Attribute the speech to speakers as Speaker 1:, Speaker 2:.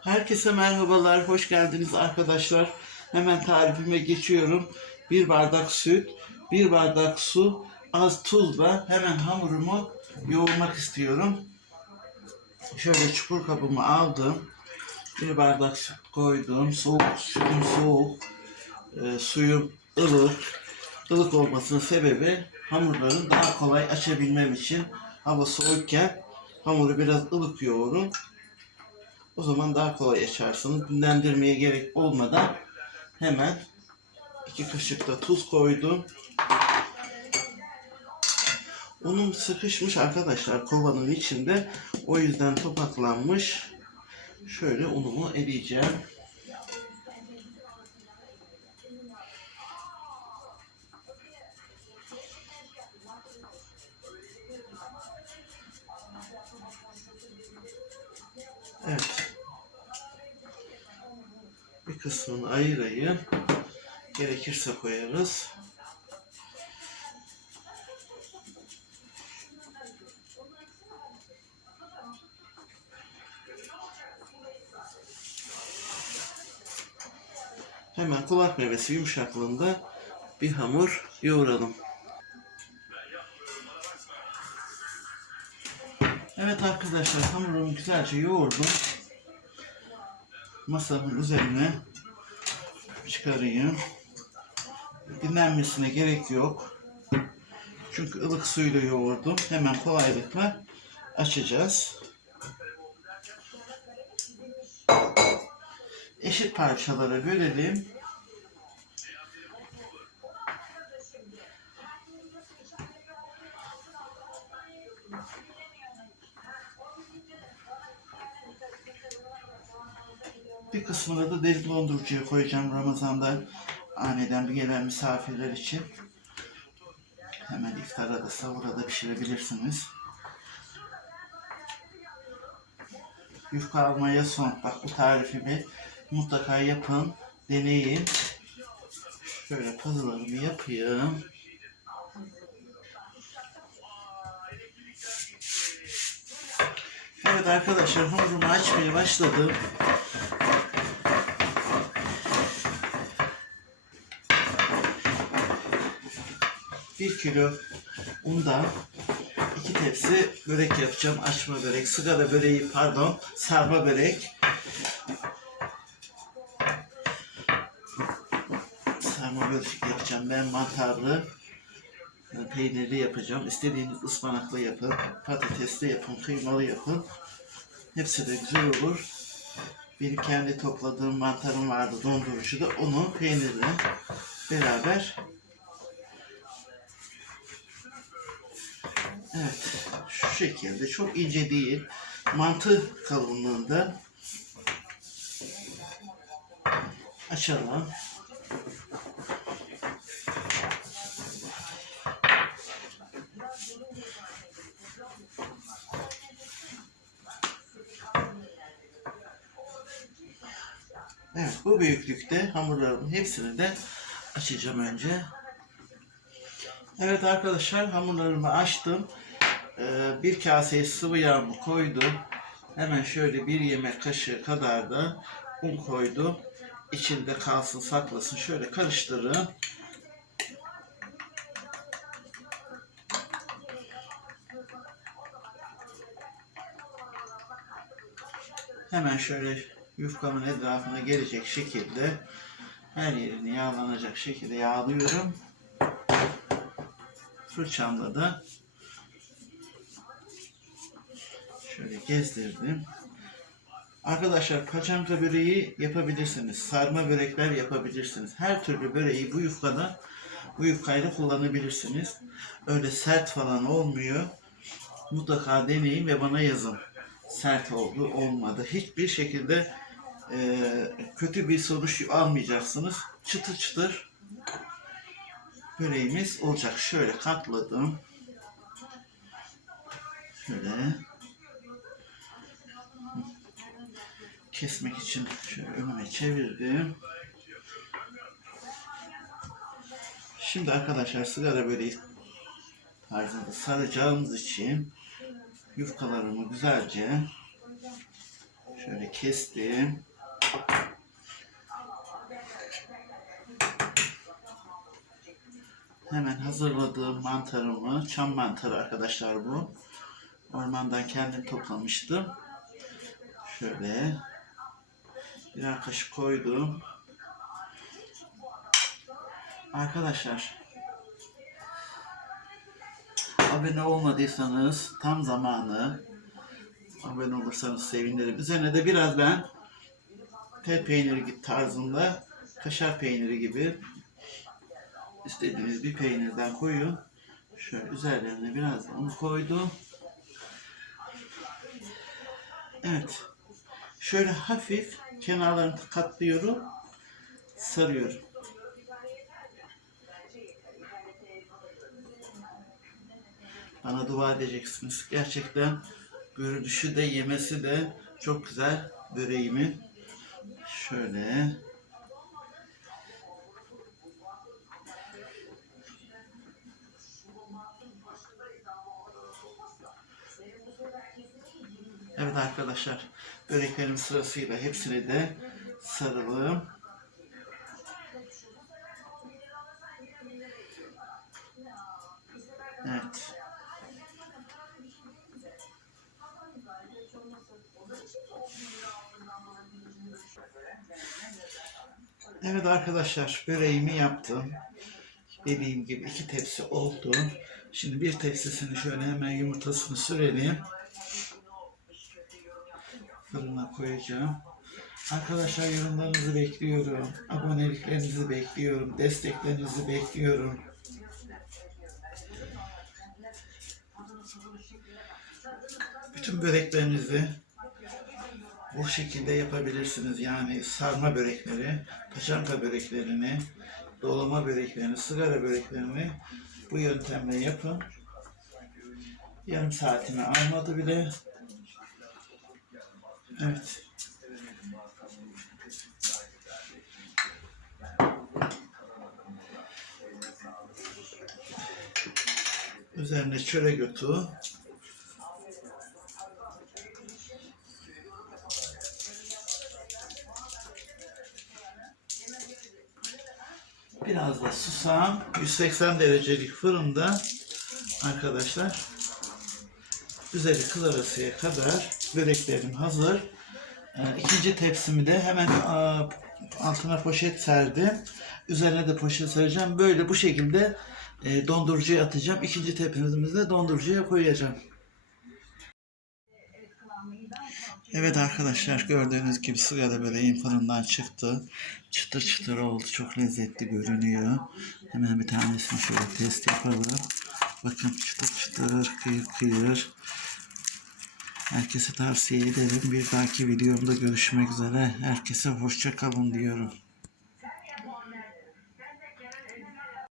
Speaker 1: Herkese merhabalar, hoş geldiniz arkadaşlar. Hemen tarifime geçiyorum. Bir bardak süt, bir bardak su, az tuzla hemen hamurumu yoğurmak istiyorum. Şöyle çukur kabımı aldım. Bir bardak süt koydum. Soğuk, sütüm soğuk. Ee, suyum ılık. Ilık olmasının sebebi hamurların daha kolay açabilmem için hava soğukken hamuru biraz ılık yoğurun. O zaman daha kolay açarsınız. Dinlendirmeye gerek olmadan hemen iki kaşık da tuz koydum. Unum sıkışmış arkadaşlar kovanın içinde. O yüzden topaklanmış. Şöyle unumu eleyeceğim. Bir kısmını ayırayım. Gerekirse koyarız. Hemen kulak meyvesi yumuşaklığında bir hamur yoğuralım. Evet arkadaşlar hamurumu güzelce yoğurdum. Masamın üzerine çıkarayım. Dinlenmesine gerek yok. Çünkü ılık suyla yoğurdum. Hemen kolaylıkla açacağız. Eşit parçalara bölelim. Bir kısmını da derin dondurucuya koyacağım Ramazan'da aniden bir gelen misafirler için. Hemen iftara da sahura da pişirebilirsiniz. Yufka almaya son. Bak bu tarifimi mutlaka yapın, deneyin. Şöyle puzzle'larımı yapayım. Evet arkadaşlar hamurumu açmaya başladım. Bir kilo undan iki tepsi börek yapacağım. Açma börek, sigara böreği pardon, sarma börek. Sarma börek yapacağım. Ben mantarlı, peynirli yapacağım. İstediğiniz ıspanaklı yapın, patatesli yapın, kıymalı yapın. Hepsi de güzel olur. Benim kendi topladığım mantarım vardı dondurucuda. Onu peynirle beraber Evet, şu şekilde çok ince değil, mantı kalınlığında açalım. Evet, bu büyüklükte hamurlarımın hepsini de açacağım önce. Evet arkadaşlar hamurlarımı açtım. Ee, bir kaseye sıvı yağımı koydum. Hemen şöyle bir yemek kaşığı kadar da un koydum. İçinde kalsın saklasın. Şöyle karıştırın. Hemen şöyle yufkamın etrafına gelecek şekilde her yerini yağlanacak şekilde yağlıyorum. Fırçamla da şöyle gezdirdim. Arkadaşlar paçanga böreği yapabilirsiniz. Sarma börekler yapabilirsiniz. Her türlü böreği bu yufkada bu yufkayla kullanabilirsiniz. Öyle sert falan olmuyor. Mutlaka deneyin ve bana yazın. Sert oldu, olmadı. Hiçbir şekilde e, kötü bir sonuç almayacaksınız. Çıtır çıtır böreğimiz olacak. Şöyle katladım. Şöyle kesmek için şöyle önüme çevirdim. Şimdi arkadaşlar sigara böreği tarzında saracağımız için yufkalarımı güzelce şöyle kestim. Hemen hazırladığım mantarımı, çam mantarı arkadaşlar bu. Ormandan kendim toplamıştım. Şöyle birer kaşık koydum. Arkadaşlar abone olmadıysanız tam zamanı abone olursanız sevinirim. Üzerine de biraz ben tel peyniri tarzında kaşar peyniri gibi istediğiniz bir peynirden koyun. Şöyle üzerlerine biraz da un koydum. Evet. Şöyle hafif kenarlarını katlıyorum. Sarıyorum. Bana dua edeceksiniz. Gerçekten görünüşü de yemesi de çok güzel böreğimin. Şöyle. Evet arkadaşlar, böreklerim sırasıyla hepsini de saralım. Evet. Evet arkadaşlar, böreğimi yaptım. Dediğim gibi iki tepsi oldu. Şimdi bir tepsisini şöyle hemen yumurtasını sürelim. Fırına koyacağım. Arkadaşlar yorumlarınızı bekliyorum. Aboneliklerinizi bekliyorum. Desteklerinizi bekliyorum. Bütün böreklerinizi bu şekilde yapabilirsiniz. Yani sarma börekleri, paçanga böreklerini, dolama böreklerini, sigara böreklerini bu yöntemle yapın. Yarım saatimi almadı bile. Evet. Üzerine çörek otu. Biraz da susam. 180 derecelik fırında arkadaşlar üzeri kızarasıya kadar böreklerim hazır. Ee, İkinci tepsimi de hemen altına poşet serdim. Üzerine de poşet sereceğim. Böyle bu şekilde e, dondurucuya atacağım. İkinci tepsimizi de dondurucuya koyacağım. Evet arkadaşlar gördüğünüz gibi sigara böreğim fırından çıktı. Çıtır çıtır oldu. Çok lezzetli görünüyor. Hemen bir tanesini şöyle test yapalım. Bakın çıtır çıtır kıyır kıyır. Herkese tavsiye ederim. Bir dahaki videomda görüşmek üzere. Herkese hoşça kalın diyorum.